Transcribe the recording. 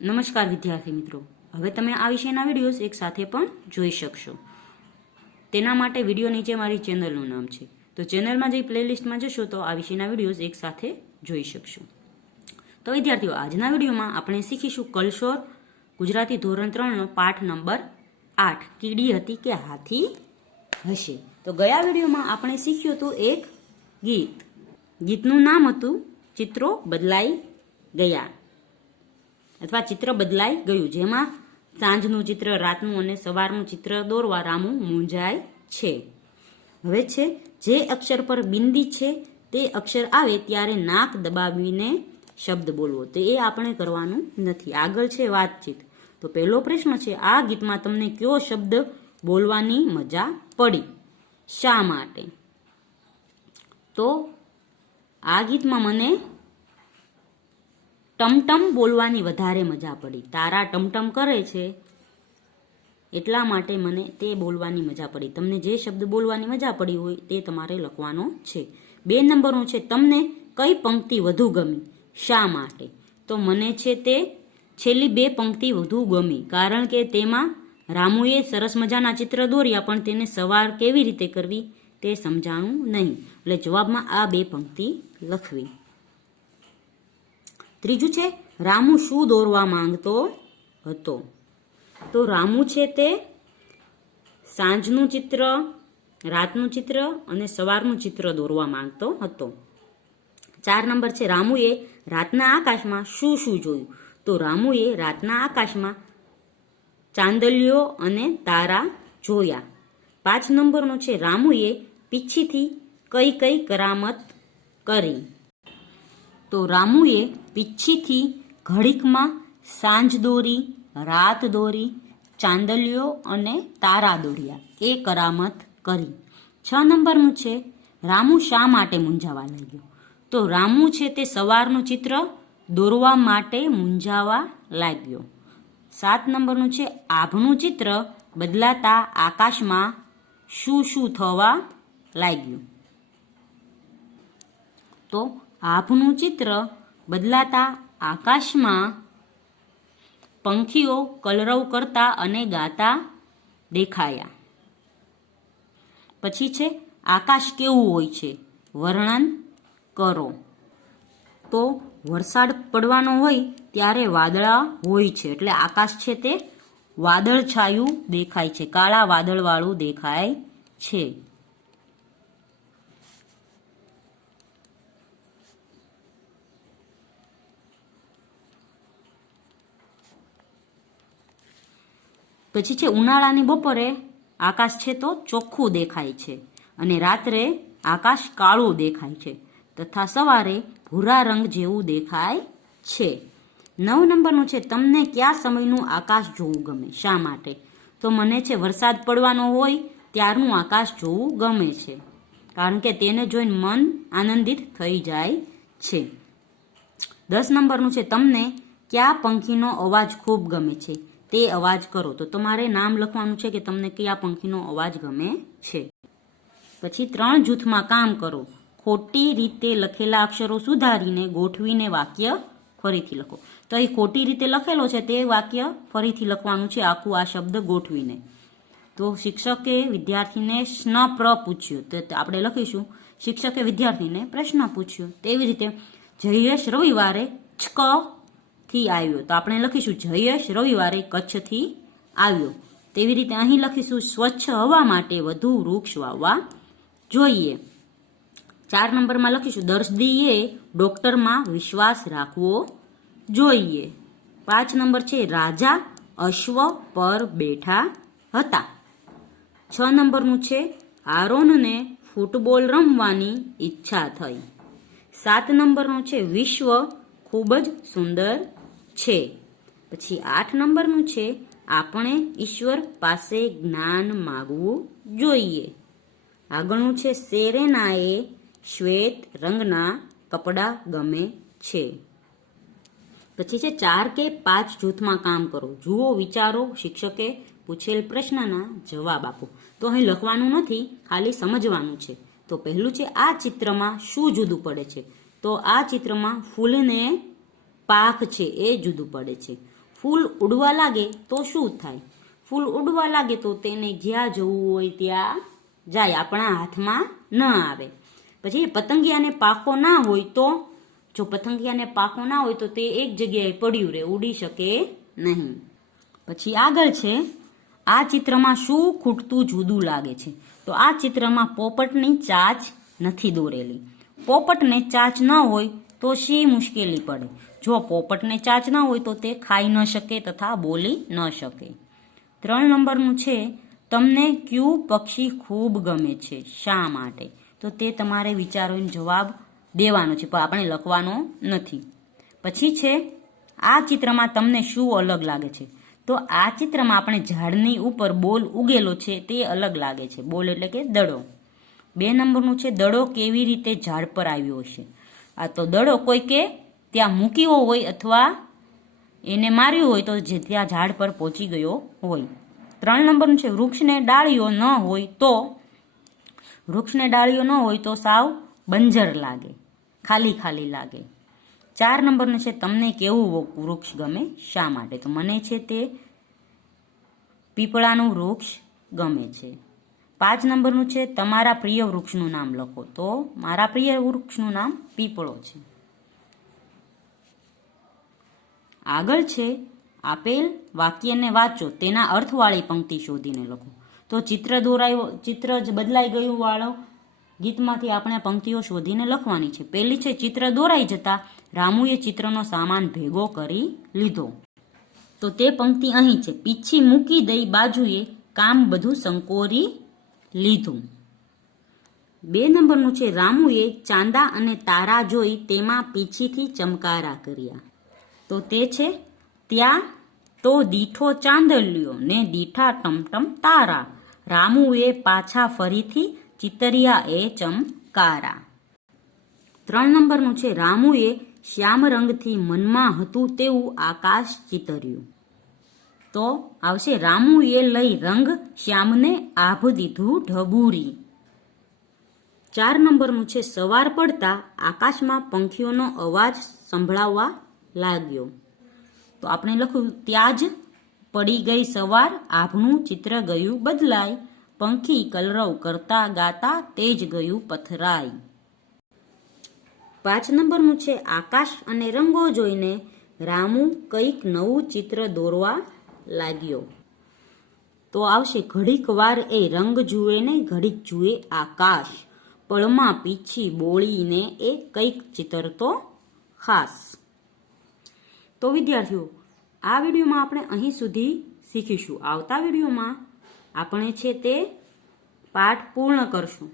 નમસ્કાર વિદ્યાર્થી મિત્રો, હવે તમે આ વિષયના વિડીયોઝ એક સાથે પણ જોઈ શકશો. તેના માટે વિડીયો નીચે મારી ચેનલનું નામ છે, તો ચેનલમાં જઈ પ્લેલિસ્ટમાં જશો તો આ વિષયના વિડીયોઝ એક સાથે જોઈ શકશો. તો વિદ્યાર્થીઓ, આજના વિડીયોમાં આપણે શીખીશું કલશોર ગુજરાતી ધોરણ 3નો પાઠ નંબર 8 કીડી હતી કે હાથી હશે. તો ગયા વિડીયોમાં આપણે શીખ્યું હતું એક ગીતનું નામ હતું ચિત્રો બદલાઈ ગયા અથવા ચિત્ર બદલાઈ ગયું, જેમાં સાંજનું ચિત્ર, રાતનું અને સવારનું ચિત્ર દોરવા રામુ મૂંઝાય છે. હવે છે જે અક્ષર પર બિંદી છે તે અક્ષર આવે ત્યારે નાક દબાવીને શબ્દ બોલવો. તો એ આપણે કરવાનું નથી. આગળ છે વાતચીત. તો પહેલો પ્રશ્ન છે, આ ગીતમાં તમને કયો શબ્દ બોલવાની મજા પડી, શા માટે? તો આ ગીતમાં મને ટમટમ બોલવાની વધારે મજા પડી. તારા ટમટમ કરે છે એટલા માટે મને તે બોલવાની મજા પડી. તમને જે શબ્દ બોલવાની મજા પડી હોય તે તમારે લખવાનો છે. 2 નંબરનું છે, તમને કઈ પંક્તિ વધુ ગમી, શા માટે? તો મને છે તે છેલ્લી 2 પંક્તિ વધુ ગમી, કારણ કે તેમાં રામુએ સરસ મજાના ચિત્ર દોર્યા પણ તેને સવાર કેવી રીતે કરવી તે સમજાણું નહીં. એટલે જવાબમાં આ 2 પંક્તિ લખવી. ત્રીજું છે, રામુ શું દોરવા માંગતો હતો? તો રામુ છે તે સાંજનું ચિત્ર, રાતનું ચિત્ર અને સવારનું ચિત્ર દોરવા માંગતો હતો. 4 નંબર છે, રામુએ રાતના આકાશમાં શું શું જોયું? તો રામુએ રાતના આકાશમાં ચાંદલિયો અને તારા જોયા. 5 નંબરનો છે, રામુએ પીછીથી કઈ કઈ કરામત કરી? તો રામુએ પીછીથી ઘડીકમાં સાંજ દોરી, રાત દોરી, ચાંદલિયો અને તારા દોર્યા, એ કરામત કરી. 6 નંબરનું છે, રામુ શા માટે મૂંઝાવા લાગ્યો? તો રામુ છે તે સવારનું ચિત્ર દોરવા માટે મૂંઝાવા લાગ્યો. 7 નંબરનું છે, આભનું ચિત્ર બદલાતા આકાશમાં શું શું થવા લાગ્યું? તો આભનું ચિત્ર બદલાતા આકાશમાં પંખીઓ કલરવ કરતા અને ગાતા દેખાયા. પછી છે, આકાશ કેવું હોય છે, વર્ણન કરો. તો વરસાદ પડવાનો હોય ત્યારે વાદળા હોય છે, એટલે આકાશ છે તે વાદળછાયું દેખાય છે, કાળા વાદળવાળું દેખાય છે. પછી છે, ઉનાળાની બપોરે આકાશ છે તો ચોખ્ખું દેખાય છે અને રાત્રે આકાશ કાળું દેખાય છે તથા સવારે ભૂરા રંગ જેવું દેખાય છે. 9 નંબરનું છે, તમને કયા સમયનું આકાશ જોવું ગમે, શા માટે? તો મને છે વરસાદ પડવાનો હોય ત્યારનું આકાશ જોવું ગમે છે, કારણ કે તેને જોઈને મન આનંદિત થઈ જાય છે. 10 નંબરનું છે, તમને કયા પંખીનો અવાજ ખૂબ ગમે છે, તે અવાજ કરો. તો તમારે નામ લખવાનું છે કે તમને કયા પંખીનો અવાજ ગમે છે. પછી 3 જૂથમાં કામ કરો. ખોટી રીતે લખેલા અક્ષરો સુધારીને ગોઠવીને વાક્ય ફરીથી લખો. તો અહીં ખોટી રીતે લખેલો છે તે વાક્ય ફરીથી લખવાનું છે, આખું આ શબ્દ ગોઠવીને. તો શિક્ષકે વિદ્યાર્થીને સ્ન પ્ર પૂછ્યું, તો આપણે લખીશું શિક્ષકે વિદ્યાર્થીને પ્રશ્ન પૂછ્યો. તેવી રીતે જયેશ રવિવારે છક થી આવ્યો, તો આપણે લખીશું જયેશ રવિવારે કચ્છથી આવ્યો. તેવી રીતે અહીં લખીશું સ્વચ્છ હવા માટે વધુ વૃક્ષ વાવવા જોઈએ. 4 નંબરમાં લખીશું દર્દીએ ડોક્ટરમાં વિશ્વાસ રાખવો જોઈએ. 5 નંબર છે, રાજા અશ્વ પર બેઠા હતા. 6 નંબરનું છે, આરોનને ફૂટબોલ રમવાની ઈચ્છા થઈ. 7 નંબરનું છે, વિશ્વ ખૂબ જ સુંદર છે. પછી 8 નંબરનું છે, આપણે ઈશ્વર પાસે જ્ઞાન માગવું જોઈએ. આગળનું છે, સેરેનાએ શ્વેત રંગના કપડાં ગમે છે. પછી છે 4 કે 5 જૂથમાં કામ કરો. જુઓ, વિચારો, શિક્ષકે પૂછેલ પ્રશ્નના જવાબ આપો. તો અહીં લખવાનું નથી, ખાલી સમજવાનું છે. તો પહેલું છે, આ ચિત્રમાં શું જુદું પડે છે? તો આ ચિત્રમાં ફૂલને પાંખ છે એ જુદું પડે છે. ફૂલ ઉડવા લાગે તો શું થાય? ફૂલ ઉડવા લાગે તો તેને જ્યાં જવું હોય ત્યાં જાય, આપણા હાથમાં ન આવે. પછી પતંગિયાને પાંખો ના હોય તો, જો પતંગિયાને પાંખો ના હોય તો તે એક જગ્યાએ પડ્યું રહે, ઉડી શકે નહીં. પછી આગળ છે, આ ચિત્રમાં શું ખૂટતું જુદું લાગે છે? તો આ ચિત્રમાં પોપટની ચાંચ નથી દોરેલી. પોપટને ચાંચ ન હોય તો શી મુશ્કેલી પડે? જો પોપટને ચાંચ ન હોય તો તે ખાઈ ન શકે તથા બોલી ન શકે. 3 નંબરનું છે, તમને કયું પક્ષી ખૂબ ગમે છે, શા માટે? તો તે તમારે વિચારોનો જવાબ દેવાનો છે, પણ આપણે લખવાનો નથી. પછી છે, આ ચિત્રમાં તમને શું અલગ લાગે છે? તો આ ચિત્રમાં આપણે ઝાડની ઉપર બોલ ઉગેલો છે તે અલગ લાગે છે. બોલ એટલે કે દડો. 2 નંબરનું છે, દડો કેવી રીતે ઝાડ પર આવ્યો હશે? આ તો દડો કોઈકે ત્યાં મૂક્યો હોય અથવા એને માર્યું હોય તો જે ત્યાં ઝાડ પર પહોંચી ગયો હોય. 3 નંબરનું છે, વૃક્ષને ડાળીઓ ન હોય તો સાવ બંજર લાગે, ખાલી ખાલી લાગે. 4 નંબરનું છે, તમને કેવું વૃક્ષ ગમે, શા માટે? તો મને છે તે પીપળાનું વૃક્ષ ગમે છે. 5 નંબરનું છે, તમારા પ્રિય વૃક્ષનું નામ લખો. તો મારા પ્રિય વૃક્ષનું નામ પીપળો છે. આગળ છે, આપેલ વાક્યને વાંચો, તેના અર્થવાળી પંક્તિ શોધીને લખો. તો ચિત્ર જ બદલાઈ ગયું વાળો ગીતમાંથી આપણે પંક્તિઓ શોધીને લખવાની છે. પહેલી છે, ચિત્ર દોરાઈ જતા રામુએ ચિત્રનો સામાન ભેગો કરી લીધો. તો તે પંક્તિ અહીં છે, પીછી મૂકી દઈ બાજુએ કામ બધું સંકોરી લીધું. 2 નંબરનું છે, રામુએ ચાંદા અને તારા જોઈ તેમાં પીછીથી ચમકારા કર્યા. તો તે છે, ત્યાં તો દીઠો ચાંદલિયો ને દીઠા ટમટમ તારા, રામુએ પાછા ફરીથી ચિતર્યા એ ચમકારા. 3 નંબરનું છે, રામુએ શ્યામ રંગથી મનમાં હતું તેવું આકાશ ચિતર્યું. તો આવશે, રામુએ લઈ રંગ શ્યામને આભ દીધું ઢબૂરી. 4 નંબરનું છે, સવાર પડતા આકાશમાં પંખીઓનો અવાજ સંભળાવવા લાગ્યો. તો આપણે લખ્યું, ત્યાં જ પડી ગઈ સવાર, આભનું ચિત્ર ગયું બદલાય, પંખી કલરવ કરતા ગાતા તેજ ગયું પથરાય. 5 નંબરનું છે, આકાશ અને રંગો જોઈને રામુ કંઈક નવું ચિત્ર દોરવા લાગ્યો. તો આવશે, ઘડીક વાર એ રંગ જુએ ને ઘડીક જુએ આકાશ, પળમાં પીછી બોળીને એ કંઈક ચિતરતો ખાસ. તો વિદ્યાર્થીઓ, આ વિડીયોમાં આપણે અહીં સુધી શીખીશું. આવતા વિડીયોમાં આપણે છે તે પાઠ પૂર્ણ કરશું.